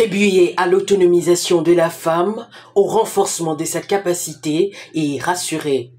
Contribuer à l'autonomisation de la femme, au renforcement de sa capacité et rassurer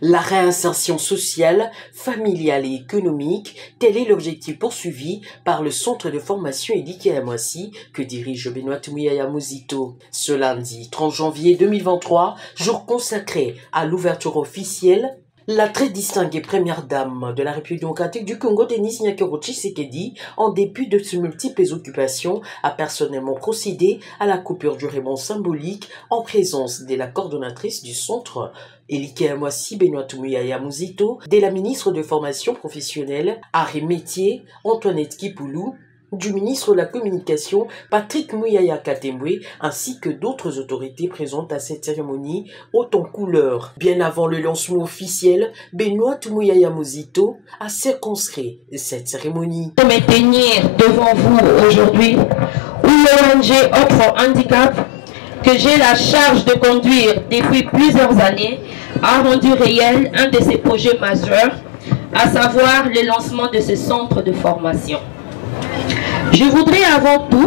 la réinsertion sociale, familiale et économique, tel est l'objectif poursuivi par le centre de formation éduqué à Moissy que dirige Benoît Mouyaya Muzito. Ce lundi 30 janvier 2023, jour consacré à l'ouverture officielle, la très distinguée première dame de la République démocratique du Congo, Denis Nyakero Tshisekedi, en dépit de ses multiples occupations, a personnellement procédé à la coupure du ruban symbolique en présence de la coordonnatrice du centre éduqué à Moissy, Benoît Mouyaya Muzito, de la ministre de formation professionnelle, Arts et Métiers, Antoinette Kipoulou, du ministre de la Communication, Patrick Mouyaya Katembwe, ainsi que d'autres autorités présentes à cette cérémonie, haute en couleur. Bien avant le lancement officiel, Benoît Mouyaya Muzito a circonscrit cette cérémonie. Je me tenir devant vous aujourd'hui, où l'ONG Hope for Handicap, que j'ai la charge de conduire depuis plusieurs années, a rendu réel un de ses projets majeurs, à savoir le lancement de ce centre de formation. Je voudrais avant tout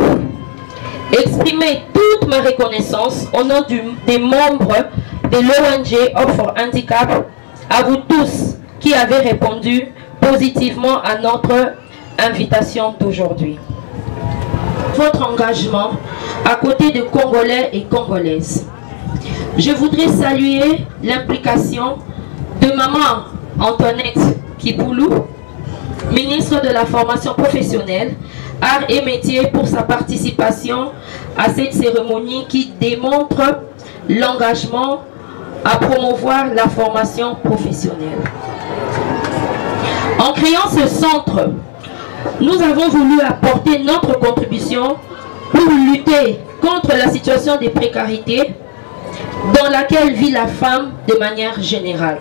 exprimer toute ma reconnaissance au nom des membres de l'ONG Hope for Handicap, à vous tous qui avez répondu positivement à notre invitation d'aujourd'hui. Votre engagement à côté de Congolais et Congolaises. Je voudrais saluer l'implication de maman Antoinette Kipoulou, ministre de la formation professionnelle, Arts et Métiers, pour sa participation à cette cérémonie qui démontre l'engagement à promouvoir la formation professionnelle. En créant ce centre, nous avons voulu apporter notre contribution pour lutter contre la situation de précarité dans laquelle vit la femme de manière générale.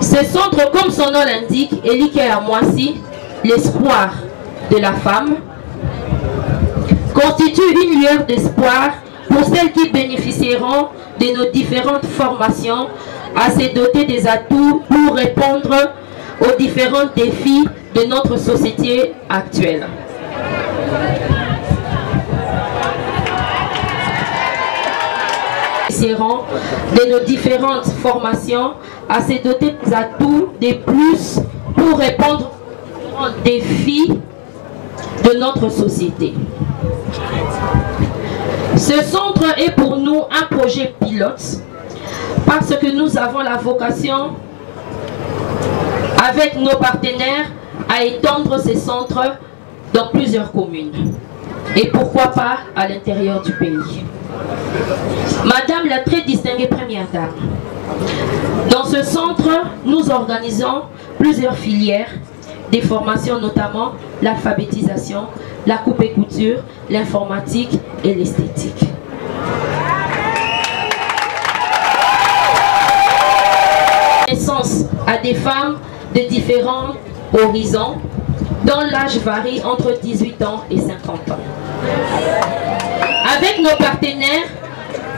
Ce centre, comme son nom l'indique, est lié à Moissy, l'espoir de la femme, constitue une lueur d'espoir pour celles qui bénéficieront de nos différentes formations, à se doter des atouts pour répondre aux différents défis de notre société actuelle. De nos différentes formations, à se doter des atouts de plus pour répondre aux défis de notre société. Ce centre est pour nous un projet pilote parce que nous avons la vocation, avec nos partenaires, à étendre ces centres dans plusieurs communes. Et pourquoi pas à l'intérieur du pays. Madame la très distinguée première dame, dans ce centre, nous organisons plusieurs filières, des formations notamment l'alphabétisation, la coupe et couture, l'informatique et l'esthétique. Naissance à des femmes de différents horizons, dont l'âge varie entre 18 ans et 50 ans. Avec nos partenaires,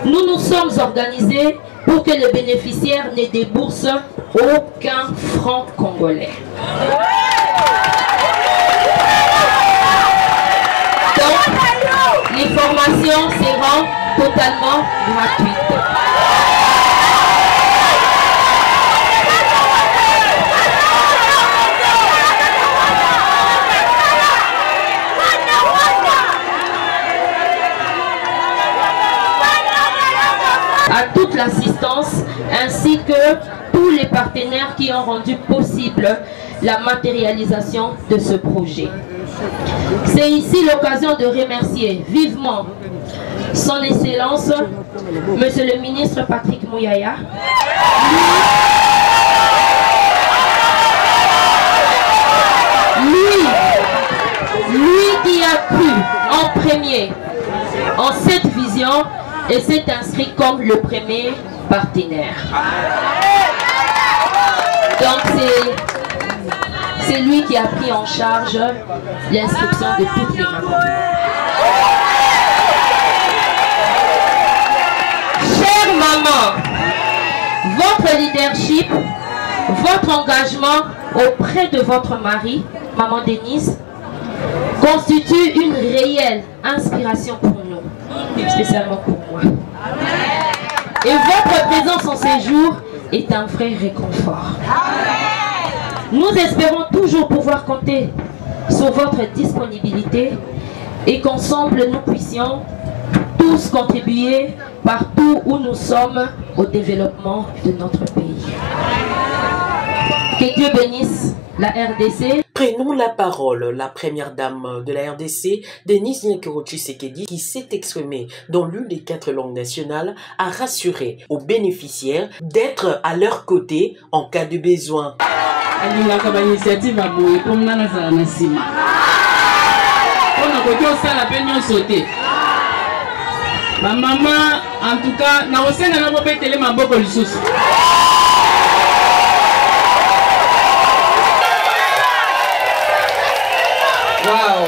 nous nous sommes organisés pour que les bénéficiaires ne déboursent aucun franc congolais. Donc, les formations seront totalement gratuites. À toute l'assistance ainsi que tous les partenaires qui ont rendu possible la matérialisation de ce projet. C'est ici l'occasion de remercier vivement son Excellence, Monsieur le ministre Patrick Mouyaya, lui qui a cru en premier en cette vision et s'est inscrit comme le premier partenaire. Donc c'est lui qui a pris en charge l'inscription de toutes les mamans. Chère maman, votre leadership, votre engagement auprès de votre mari, maman Denise, constitue une réelle inspiration pour nous, spécialement pour moi. Et votre présence en séjour est un vrai réconfort. Nous espérons toujours pouvoir compter sur votre disponibilité et qu'ensemble nous puissions tous contribuer partout où nous sommes au développement de notre pays. Que Dieu bénisse la RDC. Prenons la parole, la première dame de la RDC, Denise Nyakero Tshisekedi, qui s'est exprimée dans l'une des 4 langues nationales, a rassuré aux bénéficiaires d'être à leur côté en cas de besoin. Ma maman, en tout cas, na osenga na bobetele maboko lisusu. Wow.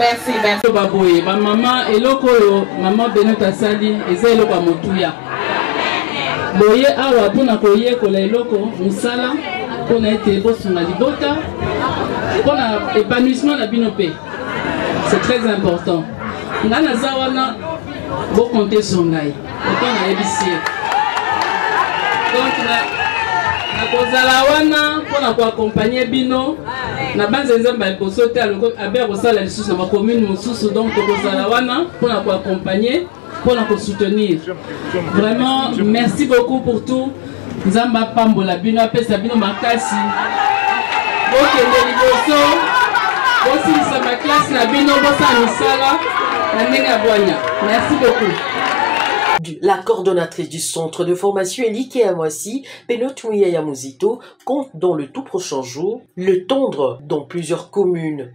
Merci. Baboye, ma maman eloko yo, maman Benota Sali, eza eloko motuya. Boye awa pona koye kola eloko musala pona ete bosunga libota pona épanouissement na binope. C'est très important. Ngana zawana bo compter sur ngai. Pona yebisie. Donc na kozala wana pona ko accompagner bino na banze nzamba ekosote aloko aber kosala lisusu na commune mosusu, donc kozala wana pona ko accompagner, pour nous soutenir. Vraiment, merci beaucoup pour tout. Nzamba pambola bino apesa bino makasi. Bokende liboso. Bosilisa ma classe na bino bosa misala na ndenge bonya. Merci beaucoup. La coordonnatrice du centre de formation Elike Amwasi, Penotouya Yamuzito, compte dans le tout prochain jour le tondre dans plusieurs communes.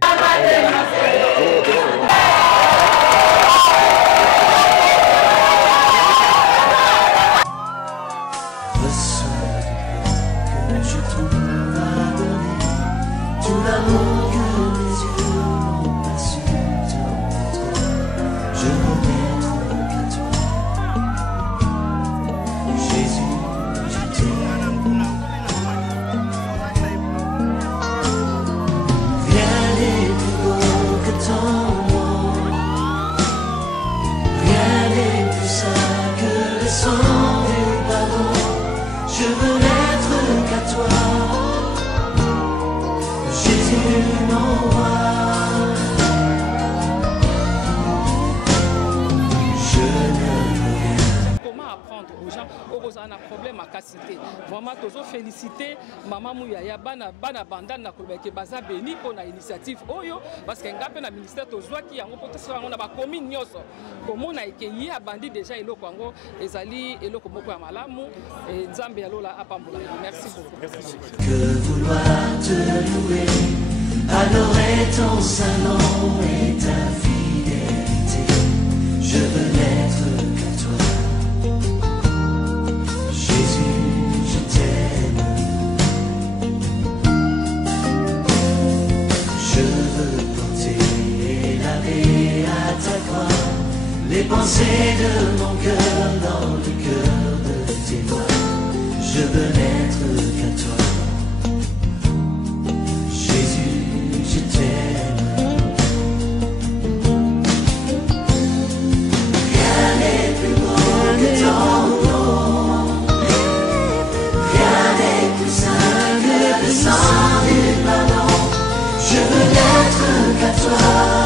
Vraiment, toujours féliciter maman Mouyaya bana bandana na kolbeke baza béni pour la initiative oyo parce que ngape na ministère tozwa ki yango potesa yango na ba commune nyoso komona ekeyi abandi déjà eloko yango ezali eloko moko ya malamu et nzambe alola apambola. Merci beaucoup. Que vouloir te louer, adorer ton saint nom et ta fidélité. Je veux n'être que toi. Les pensées de mon cœur dans le cœur de tes doigts. Je veux n'être qu'à toi. Jésus, je t'aime. Rien n'est plus beau que ton nom. Rien n'est plus saint que le sang du pardon. Je veux n'être qu'à toi.